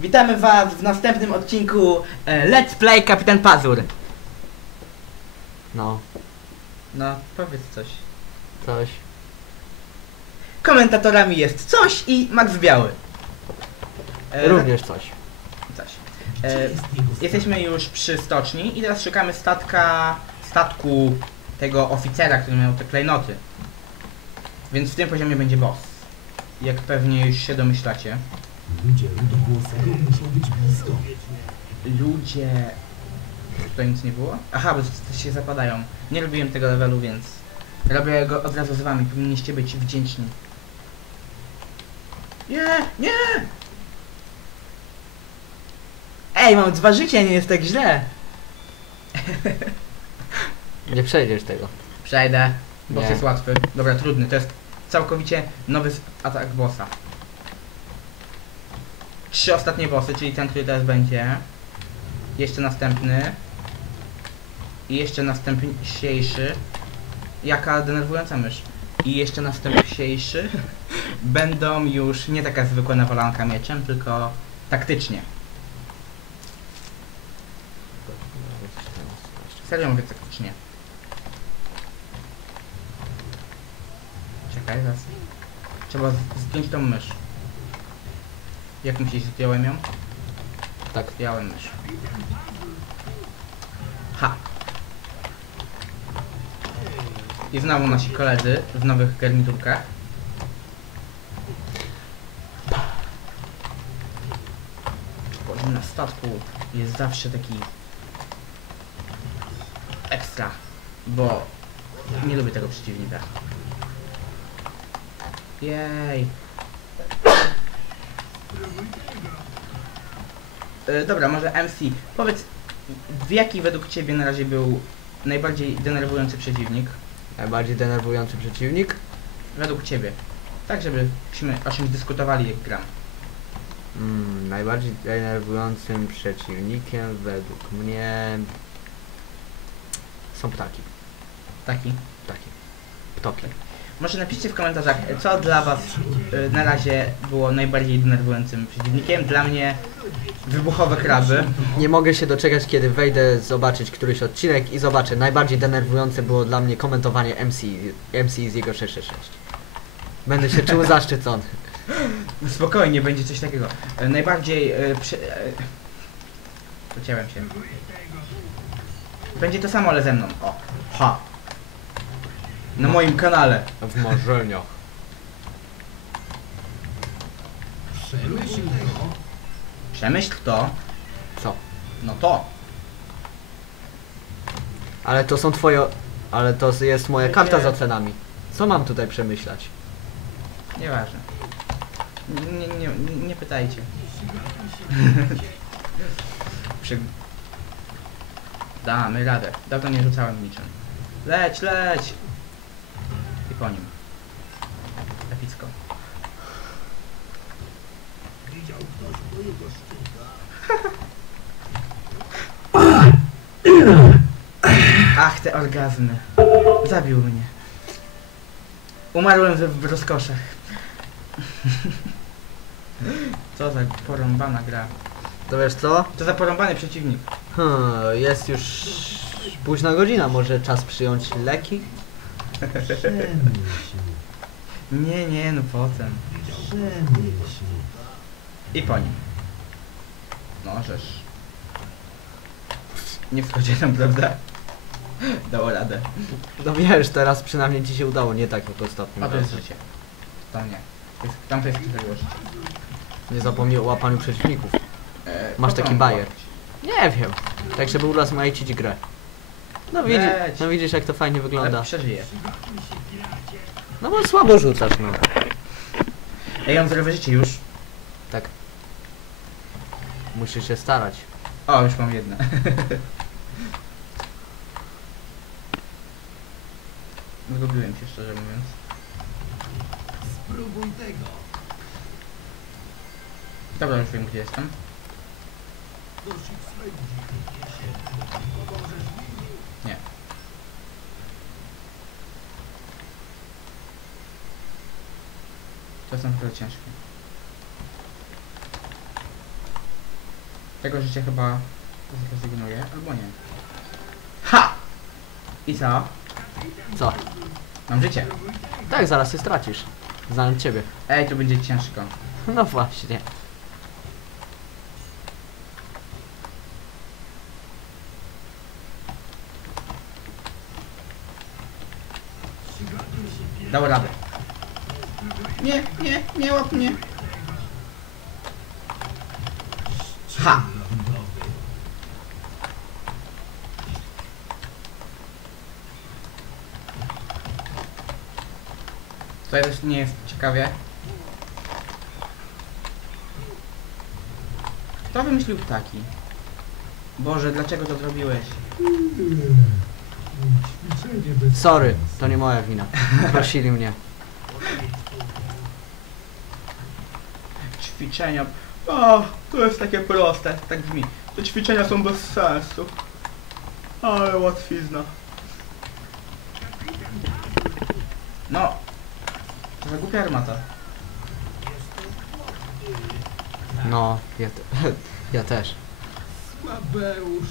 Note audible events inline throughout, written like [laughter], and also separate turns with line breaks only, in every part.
Witamy was w następnym odcinku e, Let's Play Kapitan Pazur.
No,
No, powiedz coś.
coś.
Komentatorami jest coś i Max Biały. E,
Również coś.
Coś. E, jesteśmy już przy stoczni i teraz szukamy statka, statku tego oficera, który miał te klejnoty. Więc w tym poziomie będzie boss. Jak pewnie już się domyślacie.
Ludzie ludogłosego muszą być blisko.
Ludzie... Tutaj nic nie było? Aha, bo się zapadają. Nie robiłem tego levelu, więc robię go od razu z wami. Powinniście być wdzięczni. Nie, nie! Ej, mam dwa życia, nie jest tak źle. [laughs]
Nie przejdziesz tego.
Przejdę. Boss
Nie.
jest łatwy. Dobra, trudny. To jest całkowicie nowy atak bossa. Trzy ostatnie bossy, czyli ten, który teraz będzie. Jeszcze następny. I jeszcze następniejszy. Jaka denerwująca mysz. I jeszcze następniejszy. [laughs] Będą już nie taka zwykła nawalanka mieczem, tylko taktycznie. Serio mówię taktycznie. Czekaj, zaraz. Trzeba zdjąć tą mysz. Jak myślisz, zdjąłem ją?
Tak.
Zdjąłem mysz. Ha! I znowu nasi koledzy w nowych garniturkach. Bo na statku jest zawsze taki ekstra, bo nie lubię tego przeciwnika. Jej. E, dobra, może MC, powiedz, w jaki według Ciebie na razie był najbardziej denerwujący przeciwnik?
Najbardziej denerwujący przeciwnik?
Według Ciebie. Tak, żebyśmy o czymś dyskutowali jak gram.
Mm, najbardziej denerwującym przeciwnikiem według mnie są ptaki.
Taki.
Ptaki. Ptoki.
Może napiszcie w komentarzach, co dla Was y, na razie było najbardziej denerwującym przeciwnikiem. Dla mnie wybuchowe kraby.
Nie mogę się doczekać, kiedy wejdę zobaczyć któryś odcinek i zobaczę. Najbardziej denerwujące było dla mnie komentowanie MC, MC z jego 666. Będę się czuł zaszczycony. [laughs]
Spokojnie, będzie coś takiego. E, Najbardziej... E, przy, e, pociąłem się. Będzie to samo, ale ze mną. O, ha. Na moim kanale.
W marzeniach.
Przemyśl to.
Przemyśl to.
Co?
No to.
Ale to są twoje... Ale to jest moja karta z ocenami. Co mam tutaj przemyślać?
Nieważne. Nie, nie, nie, nie pytajcie. [laughs] Przy... Damy radę. Dawno nie rzucałem niczym. Leć, leć! I po nim. Epicko. Ach, te orgazmy. Zabił mnie. Umarłem w, w rozkoszach. [laughs] Co za porąbana gra.
To wiesz co?
To za porąbany przeciwnik.
Hmm, jest już późna godzina, może czas przyjąć leki?
Przemyśl.
Nie, nie, no potem.
Przemyśl.
I po nim. No, żeż. Nie wchodzi tam, prawda? Dało radę.
No wiesz, teraz przynajmniej ci się udało, nie tak jak ostatnio.
A to jest życie. To nie. Jest, tam to jest przyszłość.
Nie zapomnij o łapaniu przeciwników.
E,
Masz taki bajer. Nie wiem. Tak żeby urozmaicić grę. No widzisz,
Leć.
no widzisz jak to fajnie
Ale
wygląda.
przeżyję.
No bo słabo rzucasz, no.
Ej, ja mam zdrowe życie już.
Tak. Musisz się starać.
O, już mam jedno. [laughs] Zgubiłem się szczerze mówiąc.
Spróbuj tego.
Dobra, już wiem gdzie jestem. Nie. To jest naprawdę ciężkie. Tego życia chyba zrezygnuję, albo nie. Ha! I co?
Co?
Mam życie.
Tak, zaraz je stracisz. Znając ciebie.
Ej, to będzie ciężko. [laughs]
No właśnie.
Dał radę. Nie, nie, nie łap mnie. Ha! Tutaj też nie jest ciekawie. Kto wymyślił ptaki? Boże, dlaczego to zrobiłeś?
Sorry, to nie moja wina. Prosili mnie. [laughs]
Ćwiczenia. O, to jest takie proste, tak brzmi. Te ćwiczenia są bez sensu. Ale łatwizna. No. To za głupia armata.
No, ja, te, [laughs] ja też.
Słabeusz.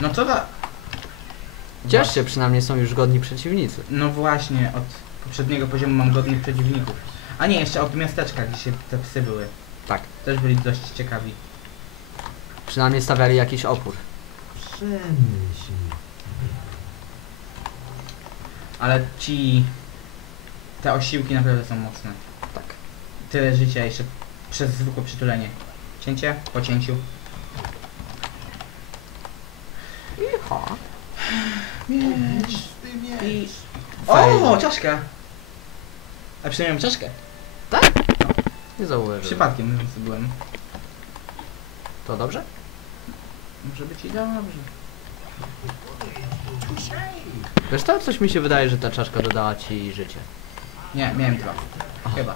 No co za...
Ciesz się, przynajmniej są już godni przeciwnicy.
No właśnie, od poprzedniego poziomu mam godnych przeciwników. A nie, jeszcze od miasteczka, gdzie się te psy były.
Tak.
Też byli dość ciekawi.
Przynajmniej stawiali jakiś opór.
Przemyśl.
Ale ci... Te osiłki naprawdę są mocne.
Tak.
Tyle życia jeszcze przez zwykłe przytulenie. Cięcie? Po cięciu.
Iha.
Ognisty
I...
miecz.
O, czaszka! A przynajmniej mam czaszkę.
Nie zauważyłem.
Przypadkiem byłem.
To dobrze?
Może być i dobrze.
Wiesz to? Coś mi się wydaje, że ta czaszka dodała ci życie.
Nie, miałem dwa.
Aha.
Chyba.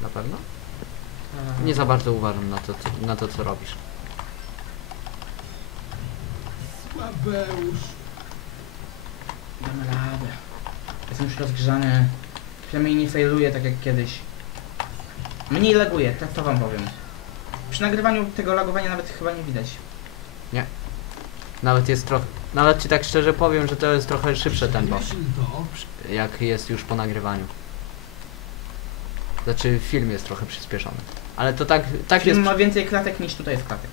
Na pewno? Nie za bardzo uważam na to, na to co robisz.
Słabeusz.
Damy radę. Jestem już rozgrzany. Przynajmniej nie failuję tak jak kiedyś. Mniej laguje, tak to wam powiem. Przy nagrywaniu tego lagowania nawet chyba nie widać.
Nawet jest trochę... Nawet ci tak szczerze powiem, że to jest trochę szybsze tempo. Jak jest już po nagrywaniu. Znaczy film jest trochę przyspieszony. Ale to tak, tak
Film
jest...
ma więcej klatek niż tutaj jest klatek.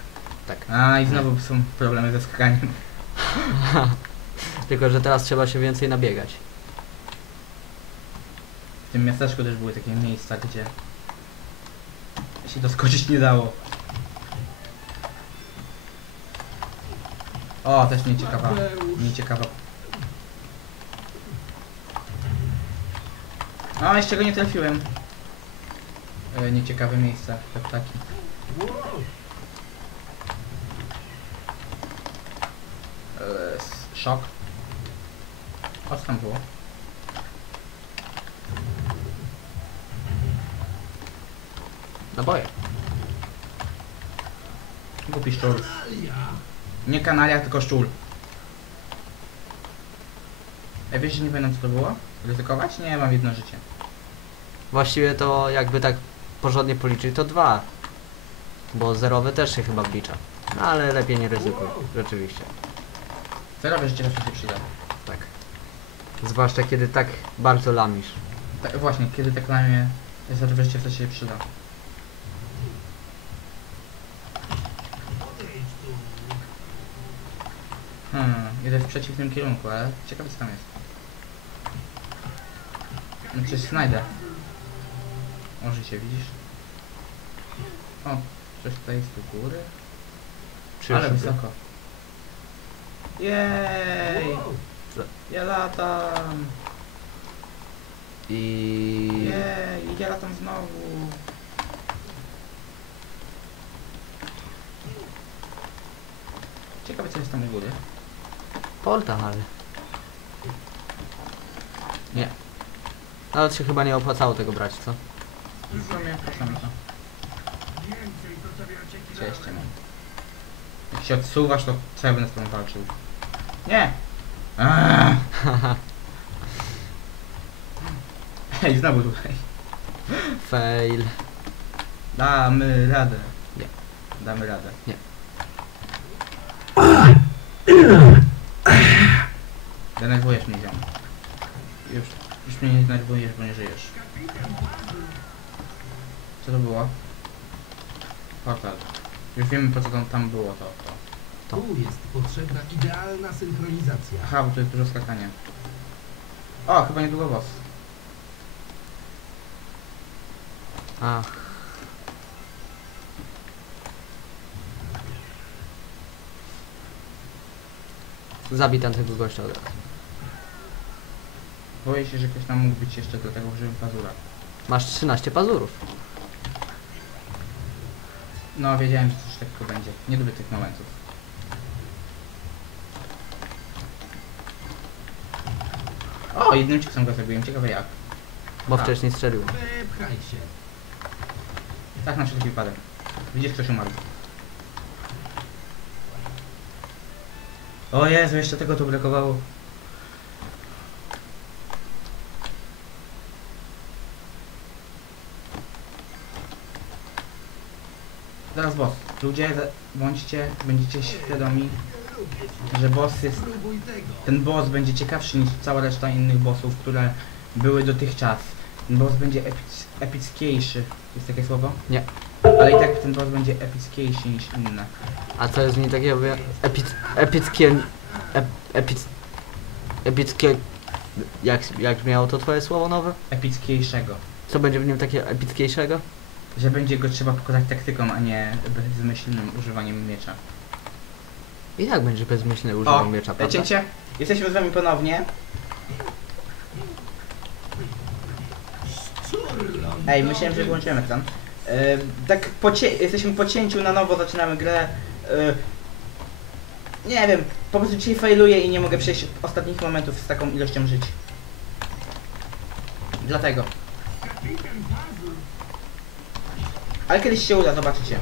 Tak.
A i znowu są problemy ze skakaniem. [laughs]
Tylko, że teraz trzeba się więcej nabiegać.
W tym miasteczku też były takie miejsca, gdzie się doskoczyć nie dało. O, też nieciekawa. Nieciekawa. O, jeszcze go nie trafiłem. E, nieciekawe miejsce, te ptaki. Szok. Co tam było?
Naboje.
Głupi szczur. Nie kanalia, tylko szczur. Ej, wiesz, że nie pamiętam co to było? Ryzykować? Nie, mam jedno życie.
Właściwie to jakby tak porządnie policzyć to dwa. Bo zerowy też się chyba wlicza. No ale lepiej nie ryzykuj, rzeczywiście.
Zerowe życie zawsze się przyda.
Tak. Zwłaszcza kiedy tak bardzo lamisz.
Tak, właśnie, kiedy tak na mnie zerowe życie wtedy się przyda. Hmm, idę w przeciwnym kierunku, ale ciekawe co tam jest. No coś znajdę. O, życie, widzisz? O, coś tutaj jest u góry. Ale wysoko. Jej!
Wow.
Ja latam!
I...
Jej, ja latam znowu! Ciekawe co jest tam u góry.
Portal. Nie. Nawet się chyba nie opłacało tego brać, co?
W sumie, mi to? Co jeszcze mam? Jak się odsuwasz, to co ja będę z tobą walczył? Nie! Aaaa! [laughs] Hej, znowu tutaj.
Fail.
Damy radę.
Nie.
Damy radę.
Nie.
Denerwujesz mnie, ziom. Już, już mnie nie denerwujesz, bo nie żyjesz. Co to było? Portal. Już wiemy po co tam, tam było to, to.
To.
Tu jest potrzebna idealna synchronizacja.
Aha, bo tu jest dużo skakania. O, chyba niedługo boss.
Ach. Zabij tam tego gościa od razu.
Boję się, że ktoś tam mógł być jeszcze do tego używam pazura.
Masz 13 pazurów.
No, wiedziałem, że coś takiego będzie. Nie lubię tych momentów. O, jednym ciosem go zabiłem, ciekawe jak.
Bo
Tak.
wcześniej strzelił.
Wepchaj się.
Tak na wszelki wypadek. Widzisz, ktoś umarł. O Jezu, jeszcze tego tu brakowało. Zaraz boss. Ludzie, bądźcie, będziecie świadomi, że boss jest... Ten boss będzie ciekawszy niż cała reszta innych bossów, które były dotychczas. Ten boss będzie epic, epickiejszy. Jest takie słowo?
Nie.
Ale i tak ten boss będzie epickiejszy niż inne.
A co jest w nim takiego epic, epickie... Ep, epic, epickie... Jak, jak miało to twoje słowo nowe?
Epickiejszego.
Co będzie w nim takie epickiejszego?
Że będzie go trzeba pokonać taktyką, a nie bezmyślnym używaniem miecza.
I tak będzie bezmyślny używał miecza, prawda?
Cięcie, jesteśmy z wami ponownie. Ej, myślałem, że wyłączyłem ekran. Yy, tak po cie- jesteśmy po cięciu na nowo, zaczynamy grę. Yy, nie wiem, po prostu dzisiaj failuję i nie mogę przejść ostatnich momentów z taką ilością żyć. Dlatego. Ale kiedyś się uda, zobaczycie.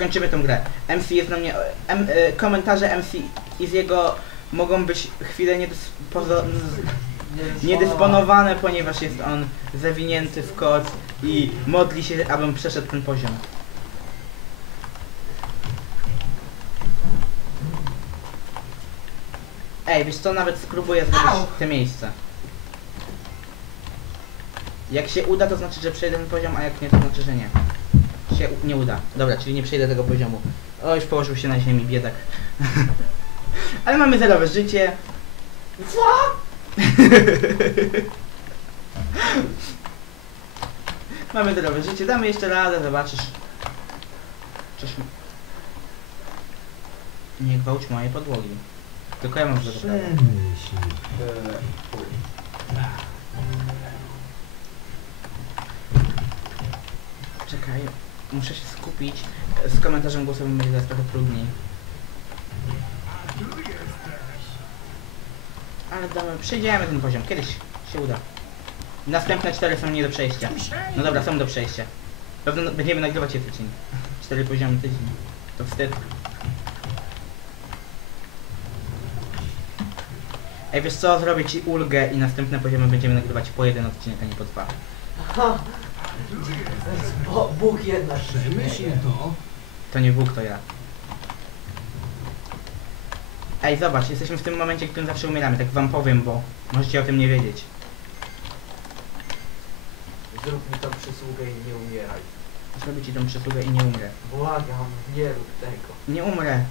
Skończymy tą grę. MC jest na mnie... M, y, komentarze MC i z jego mogą być chwilę niedysponowane, ponieważ jest on zawinięty w koc i modli się, abym przeszedł ten poziom. Ej, wiesz co, nawet spróbuję zrobić te miejsce. Jak się uda, to znaczy, że przejdę ten poziom, a jak nie, to znaczy, że nie. Się nie uda. Dobra, czyli nie przejdę tego poziomu. O, już położył się na ziemi, biedak. [laughs] Ale mamy zerowe życie. Co? [laughs] mamy zerowe życie, damy jeszcze radę, zobaczysz. Czyż... Nie gwałć mojej podłogi. Tylko ja mam do. Czekaj, muszę się skupić. Z komentarzem głosowym będzie teraz trochę trudniej. Ale dobra, przejdziemy ten poziom. Kiedyś się uda. Następne cztery są nie do przejścia. No dobra, są do przejścia. Pewno będziemy nagrywać je tydzień. [laughs] Cztery poziomy tydzień. To wstyd. Ej, wiesz co? Zrobię ci ulgę i następne poziomy będziemy nagrywać po jeden odcinek, a nie po dwa.
O, Bóg jednak.
Przemyśl to.
To nie Bóg, to ja. Ej, zobacz, jesteśmy w tym momencie, w którym zawsze umieramy, tak wam powiem, bo możecie o tym nie wiedzieć.
Zrób mi tą przysługę i nie umieraj.
Zrobię ci tą przysługę i nie umrę.
Błagam, nie rób tego.
Nie umrę.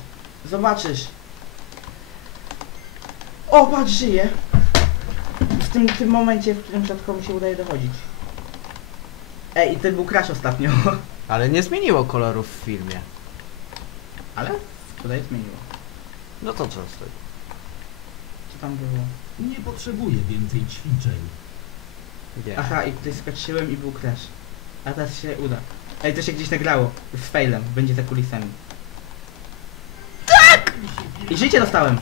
Zobaczysz. O, patrz, żyje. W tym, tym momencie, w którym rzadko mi się udaje dochodzić. Ej, i ten był crash ostatnio. [laughs]
Ale nie zmieniło kolorów w filmie.
Ale? Tutaj zmieniło.
No to co z tego?
Co tam było?
Nie potrzebuję więcej ćwiczeń.
Nie.
Aha, i tutaj skoczyłem i był crash. A teraz się uda. Ej, to się gdzieś nagrało. Z failem. Będzie za kulisami. Tak! I życie dostałem.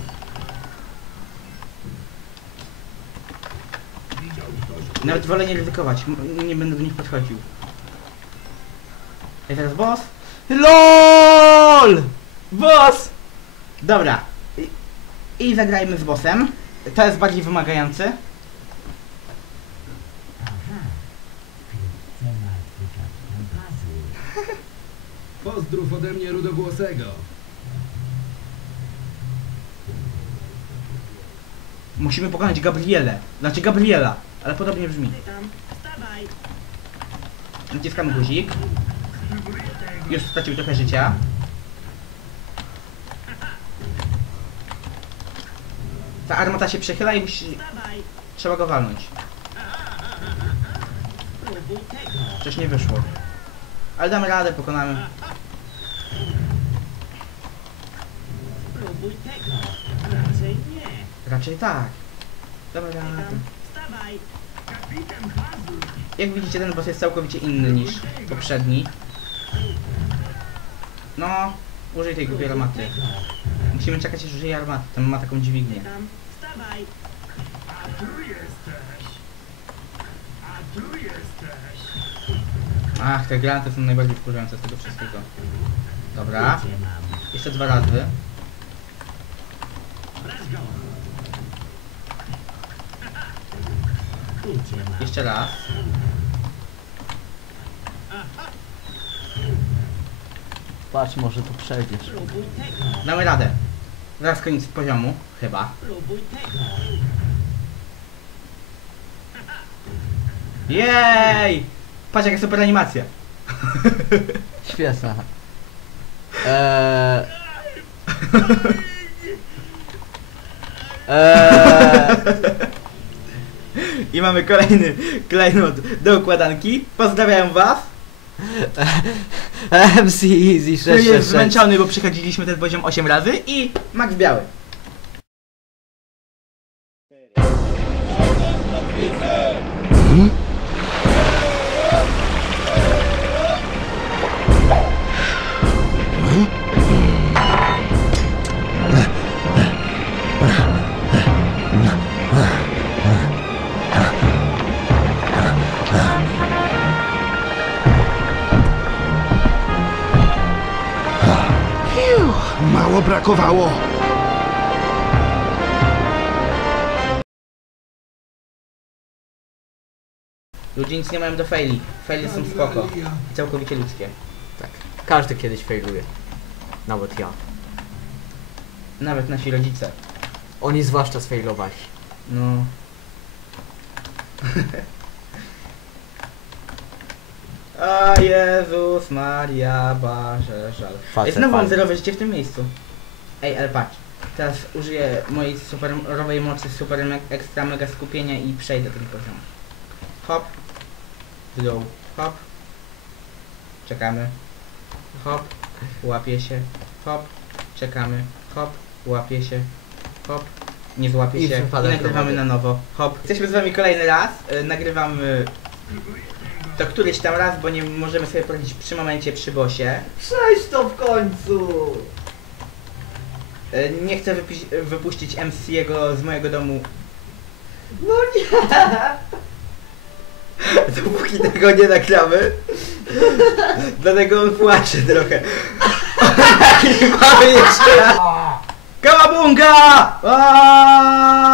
Nawet wolę nie ryzykować, nie będę do nich podchodził. Ej, teraz boss?
LOL! Boss!
Dobra. I, I zagrajmy z bossem. To jest bardziej wymagający. [laughs]
Pozdrów ode mnie rudowłosego.
Musimy pokonać Gabrielę. Znaczy Gabriela ale podobnie brzmi. Naciskamy guzik. Już stracił trochę życia. Ta armata się przechyla i musi... Trzeba go walnąć. Przecież nie wyszło. Ale damy radę, pokonamy.
Spróbuj tego. Raczej nie.
Raczej tak. Dobra, radę. Jak widzicie, ten boss jest całkowicie inny niż poprzedni. No, użyj tej głupiej armaty. Musimy czekać, aż użyje armaty. Ten ma taką dźwignię.
Tam. Wstawaj.
Ach, te granaty są najbardziej wkurzające z tego wszystkiego. Dobra, jeszcze dwa razy.
Tu cię
Jeszcze raz.
Patrz, może tu przejdziesz.
Damy radę. Zaraz koniec poziomu, chyba. Jej! Patrz jaka super animacja.
Świetna. Eee... Eee...
I mamy kolejny klejnot do układanki. Pozdrawiam was. [laughs]
MC Easy
Który
666.
jest zmęczony, bo przechodziliśmy ten poziom 8 razy. I Max Biały.
Mało brakowało.
Ludzie nic nie mają do faili. Faily są spoko. Całkowicie ludzkie.
Tak. Każdy kiedyś failuje. Nawet ja.
Nawet nasi rodzice.
Oni zwłaszcza sfailowali.
No. [laughs] A Jezus Maria Boże żal.
Facet
znowu mam zerowe życie w tym miejscu. Ej, ale patrz. Teraz użyję mojej superowej mocy super me ekstra mega skupienia i przejdę ten poziom. Hop. W dół. Hop. Czekamy. Hop. Łapie się. Hop. Czekamy. Hop. Łapie się. Hop. Nie złapie
I
się. I nagrywamy na nowo. Hop. Jesteśmy z wami kolejny raz. Y, nagrywamy to któryś tam raz, bo nie możemy sobie poradzić przy momencie przy bosie.
Przejdź to w końcu!
Y, Nie chcę wypuścić MC'ego z mojego domu.
No nie! [laughs]
Dopóki tego nie nagramy. Dlatego on płacze trochę. I [laughs] mamy jeszcze. Kałabunga! Aaaa!